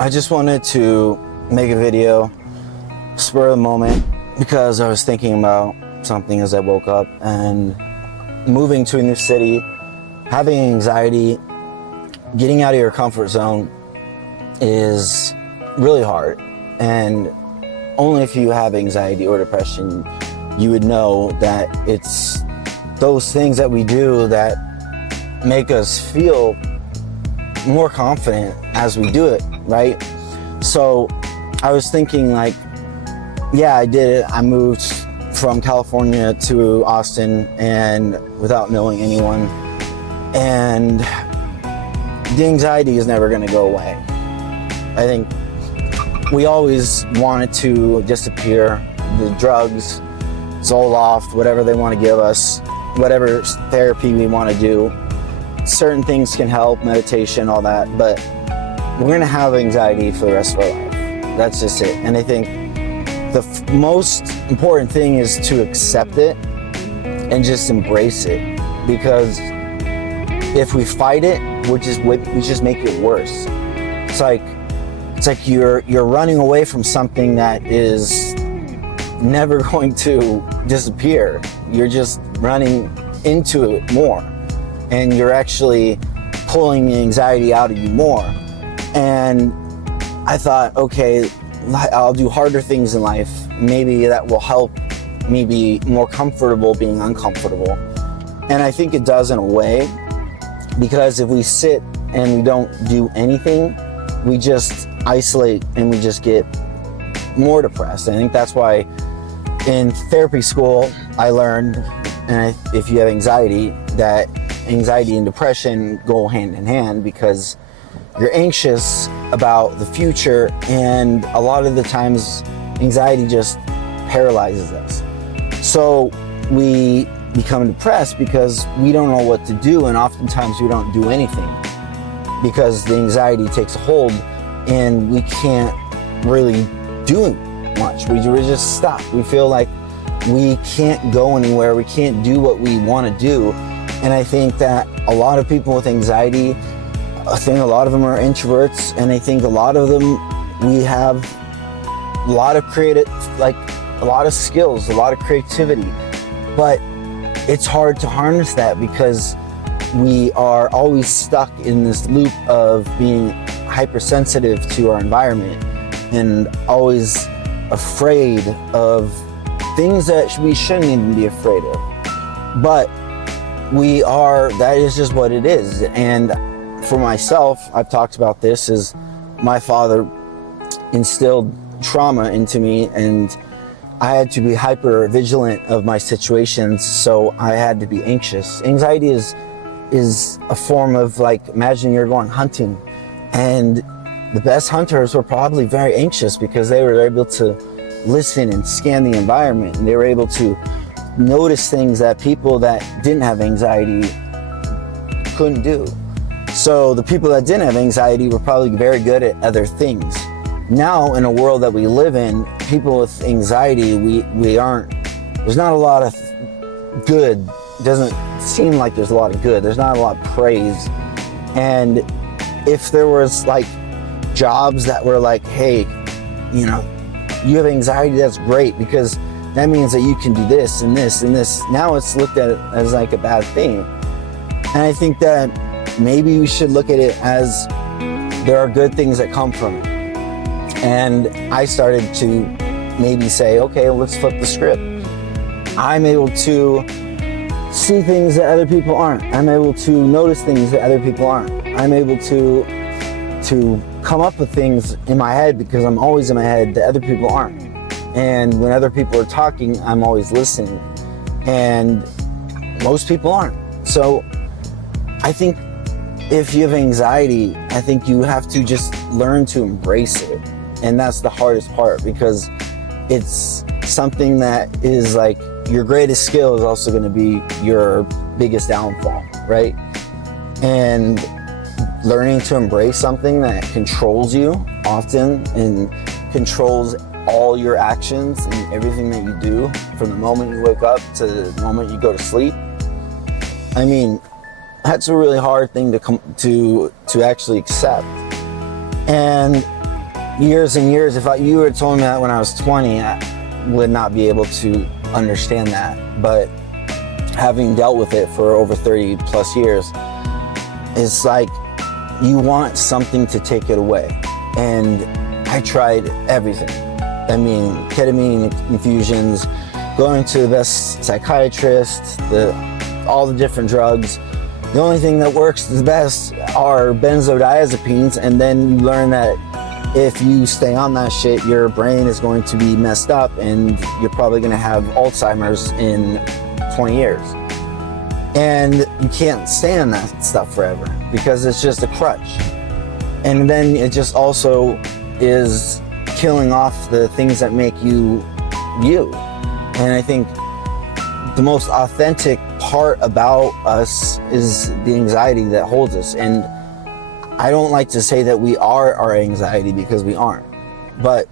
I just wanted to make a video, spur of the moment, because I was thinking about something as I woke up, and moving to a new city, having anxiety, getting out of your comfort zone is really hard. And only if you have anxiety or depression, you would know that it's those things that we do that make us feel more confident as we do it, right? So I was thinking, like, yeah, I did it. I moved from California to Austin and without knowing anyone, and the anxiety is never going to go away. I think we always want it to disappear. The drugs, Zoloft, whatever they want to give us, whatever therapy we want to do, certain things can help, meditation, all that, but we're going to have anxiety for the rest of our life. That's just it. And I think the most important thing is to accept it and just embrace it, because if we fight it, we just make it worse. It's like you're running away from something that is never going to disappear. You're just running into it more, and you're actually pulling the anxiety out of you more. And I thought, okay, I'll do harder things in life. Maybe that will help me be more comfortable being uncomfortable. And I think it does in a way, because if we sit and we don't do anything, we just isolate and we just get more depressed. I think that's why in therapy school I learned, and if you have anxiety, that anxiety and depression go hand in hand, because you're anxious about the future, and a lot of the times anxiety just paralyzes us. So we become depressed because we don't know what to do, and oftentimes we don't do anything because the anxiety takes a hold and we can't really do much. We're just stuck. We feel like we can't go anywhere. We can't do what we want to do. And I think that a lot of people with anxiety, I think a lot of them are introverts, and I think a lot of them, we have a lot of a lot of skills, a lot of creativity, but it's hard to harness that because we are always stuck in this loop of being hypersensitive to our environment and always afraid of things that we shouldn't even be afraid of. But that is just what it is. And for myself, I've talked about this, is my father instilled trauma into me, and I had to be hyper vigilant of my situations, so I had to be anxious. Anxiety is a form of, like, imagine you're going hunting, and the best hunters were probably very anxious because they were able to listen and scan the environment, and they were able to notice things that people that didn't have anxiety couldn't do. So the people that didn't have anxiety were probably very good at other things. Now, in a world that we live in, people with anxiety, there's not a lot of good. It doesn't seem like there's a lot of good. There's not a lot of praise. And if there was like jobs that were like, hey, you have anxiety, that's great, because that means that you can do this and this and this. Now it's looked at as like a bad thing. And I think that maybe we should look at it as there are good things that come from it. And I started to maybe say, okay, let's flip the script. I'm able to see things that other people aren't. I'm able to notice things that other people aren't. I'm able to come up with things in my head, because I'm always in my head, that other people aren't. And when other people are talking, I'm always listening. And most people aren't. So I think if you have anxiety, I think you have to just learn to embrace it. And that's the hardest part, because it's something that is like your greatest skill is also going to be your biggest downfall, right? And learning to embrace something that controls you often and controls all your actions and everything that you do from the moment you wake up to the moment you go to sleep. I mean, that's a really hard thing to actually accept. And years and years, if you would have told me that when I was 20, I would not be able to understand that. But having dealt with it for over 30 plus years, it's like you want something to take it away. And I tried everything. I mean, ketamine infusions, going to the best psychiatrist, all the different drugs. The only thing that works the best are benzodiazepines, and then you learn that if you stay on that shit, your brain is going to be messed up and you're probably going to have Alzheimer's in 20 years. And you can't stay on that stuff forever because it's just a crutch. And then it just also is killing off the things that make you you. And I think the most authentic part about us is the anxiety that holds us. And I don't like to say that we are our anxiety, because we aren't. But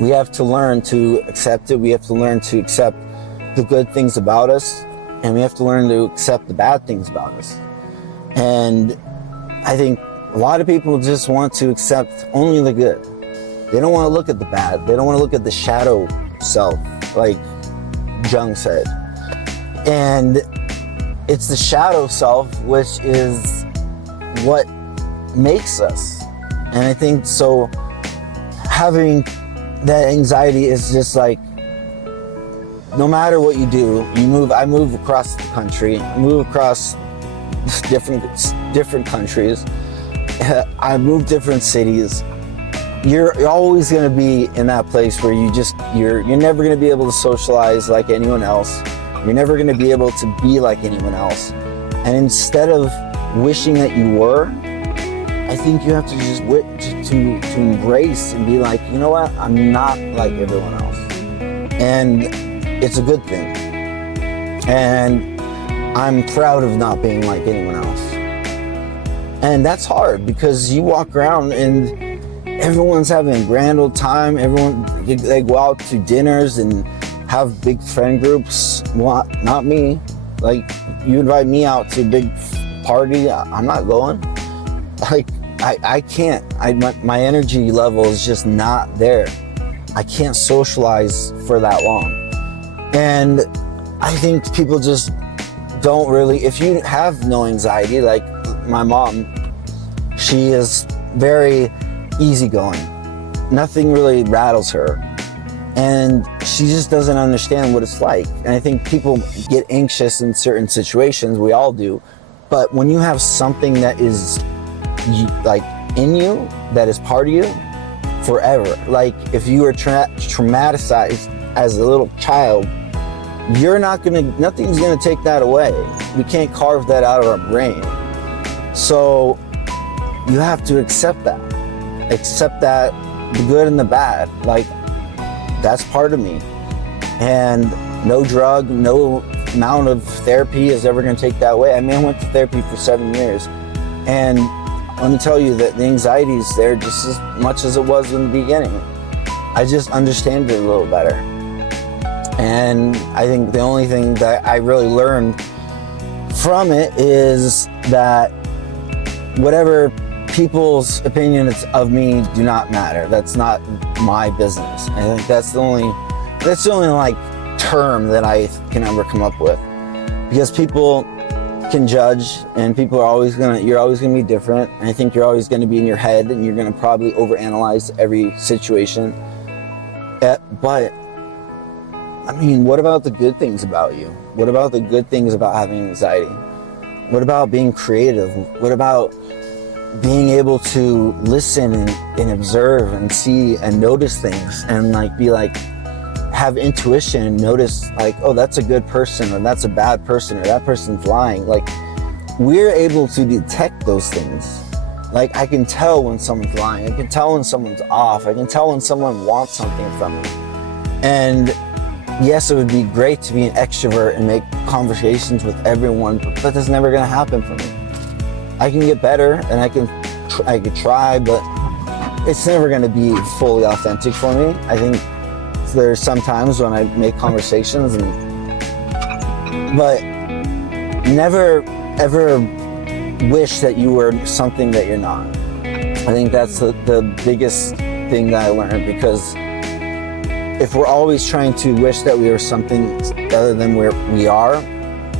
we have to learn to accept it. We have to learn to accept the good things about us, and we have to learn to accept the bad things about us. And I think a lot of people just want to accept only the good. They don't want to look at the bad. They don't want to look at the shadow self, like Jung said. And it's the shadow self which is what makes us. And I think so having that anxiety is just like, no matter what you do, I move across the country, I move across different countries, I move different cities. You're always going to be in that place where you're never going to be able to socialize like anyone else. You're never going to be able to be like anyone else. And instead of wishing that you were, I think you have to just to embrace and be like, you know what? I'm not like everyone else. And it's a good thing. And I'm proud of not being like anyone else. And that's hard because you walk around and everyone's having a grand old time. They go out to dinners and have big friend groups. Well, not me. Like, you invite me out to a big party, I'm not going. Like, I can't. My energy level is just not there. I can't socialize for that long. And I think people just don't really, if you have no anxiety, like my mom, she is very easygoing. Nothing really rattles her. And she just doesn't understand what it's like. And I think people get anxious in certain situations, we all do. But when you have something that is like in you, that is part of you forever, like if you were traumatized as a little child, nothing's gonna take that away. We can't carve that out of our brain. So you have to accept that, the good and the bad. Like, that's part of me. And no drug, no amount of therapy is ever gonna take that away. I mean, I went to therapy for 7 years, and let me tell you that the anxiety is there just as much as it was in the beginning. I just understand it a little better. And I think the only thing that I really learned from it is that whatever people's opinions of me do not matter. That's not my business. I think that's the only like term that I can ever come up with, because people can judge, and you're always gonna be different. And I think you're always gonna be in your head, and you're gonna probably overanalyze every situation. But I mean, what about the good things about you? What about the good things about having anxiety? What about being creative? What about being able to listen and observe and see and notice things, and have intuition and notice, like, oh, that's a good person, or that's a bad person, or that person's lying. Like, we're able to detect those things. Like, I can tell when someone's lying. I can tell when someone's off. I can tell when someone wants something from me. And yes, it would be great to be an extrovert and make conversations with everyone, but that's never gonna happen for me. I can get better, and I could try, but it's never gonna be fully authentic for me. I think there's some times when I make conversations, but never ever wish that you were something that you're not. I think that's the biggest thing that I learned, because if we're always trying to wish that we were something other than where we are,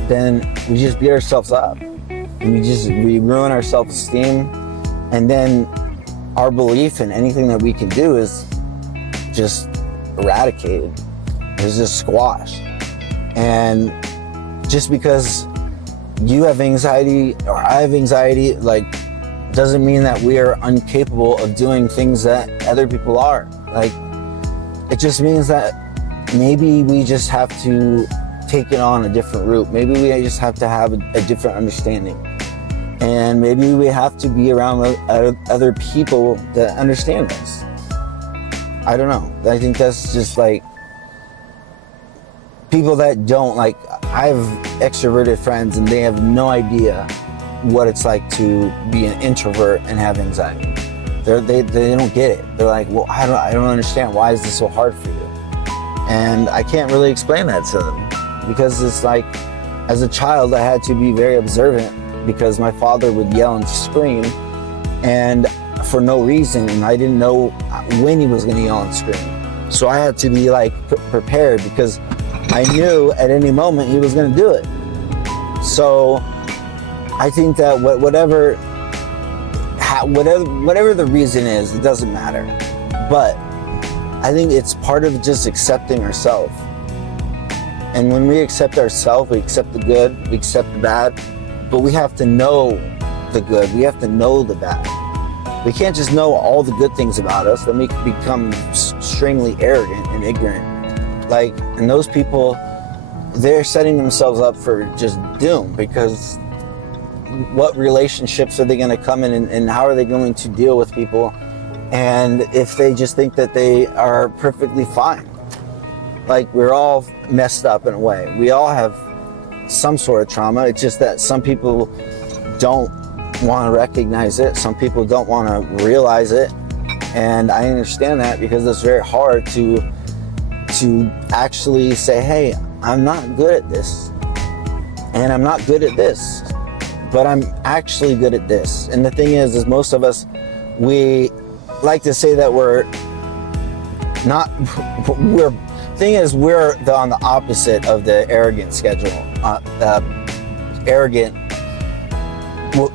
then we just beat ourselves up, and we ruin our self-esteem, and then our belief in anything that we can do is just eradicated. It's just squashed. And just because you have anxiety or I have anxiety, like, doesn't mean that we are incapable of doing things that other people are. Like, it just means that maybe we just have to take it on a different route. Maybe we just have to have a different understanding. And maybe we have to be around other people that understand us. I don't know. I think that's just like people that don't, like, I have extroverted friends and they have no idea what it's like to be an introvert and have anxiety. They don't get it. They're like, well, I don't understand. Why is this so hard for you? And I can't really explain that to them, because it's like, as a child, I had to be very observant, because my father would yell and scream, and for no reason, and I didn't know when he was going to yell and scream. So I had to be like prepared, because I knew at any moment he was going to do it. So I think that whatever the reason is, it doesn't matter. But I think it's part of just accepting ourselves. And when we accept ourselves, we accept the good, we accept the bad, but we have to know the good, we have to know the bad. We can't just know all the good things about us, then we become extremely arrogant and ignorant. Like, and those people, they're setting themselves up for just doom, because what relationships are they going to come in, and how are they going to deal with people? And if they just think that they are perfectly fine. Like, we're all messed up in a way. We all have some sort of trauma. It's just that some people don't want to recognize it. Some people don't want to realize it. And I understand that, because it's very hard to actually say, hey, I'm not good at this. And I'm not good at this, but I'm actually good at this. And the thing is most of us, we like to say that we're on the opposite of the arrogant schedule, arrogant,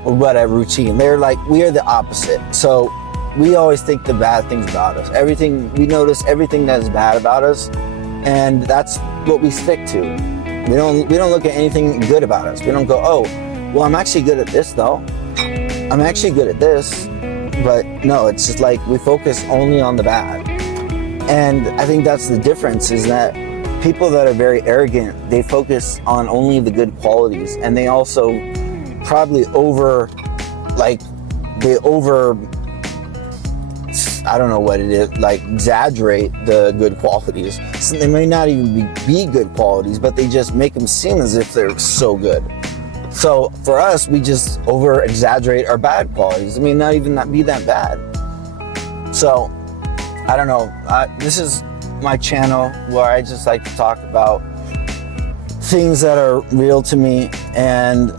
whatever routine. They're like, we are the opposite. So we always think the bad things about us. We notice everything that is bad about us, and that's what we stick to. We don't look at anything good about us. We don't go, oh, well, I'm actually good at this though. I'm actually good at this. But no, it's just like we focus only on the bad. And I think that's the difference, is that people that are very arrogant, they focus on only the good qualities, and they also probably I don't know what it is, like exaggerate the good qualities. So they may not even be good qualities, but they just make them seem as if they're so good. So for us, we just over exaggerate our bad qualities. I mean, not be that bad. So I don't know. This is my channel where I just like to talk about things that are real to me, and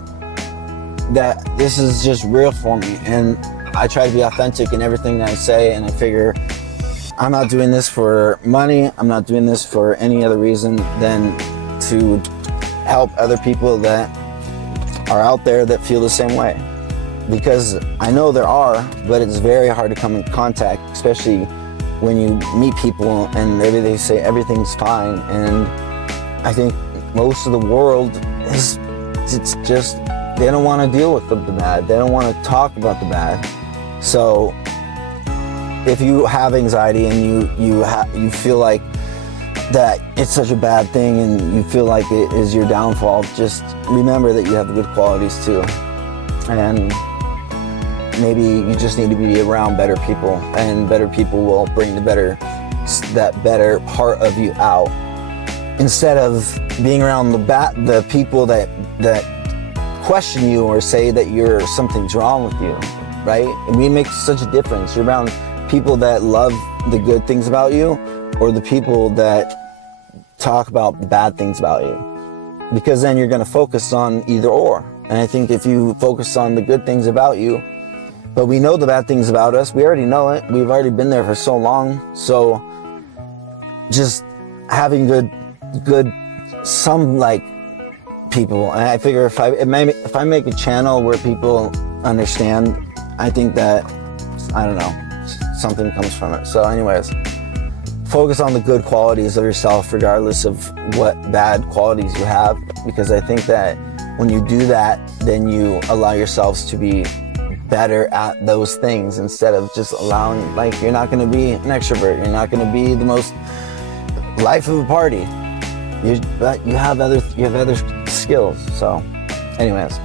that this is just real for me. And I try to be authentic in everything that I say, and I figure I'm not doing this for money. I'm not doing this for any other reason than to help other people that are out there that feel the same way. Because I know there are, but it's very hard to come in contact, especially when you meet people and they say everything's fine. And I think most of the world it's just, they don't want to deal with the bad. They don't want to talk about the bad. So if you have anxiety and you feel like that it's such a bad thing and you feel like it is your downfall, just remember that you have the good qualities too. And maybe you just need to be around better people, and better people will bring that better part of you out, instead of being around the people that question you or say that something's wrong with you, right? And we make such a difference. You're around people that love the good things about you, or the people that talk about the bad things about you, because then you're going to focus on either or. And I think if you focus on the good things about you, But we know the bad things about us. We already know it. We've already been there for so long. So just having some like people. And I figure if I make a channel where people understand, I think that, I don't know, something comes from it. So anyways, focus on the good qualities of yourself regardless of what bad qualities you have, because I think that when you do that, then you allow yourselves to be better at those things instead of just allowing, like, you're not going to be an extrovert, you're not going to be the most life of a party, but you have other skills. So anyways.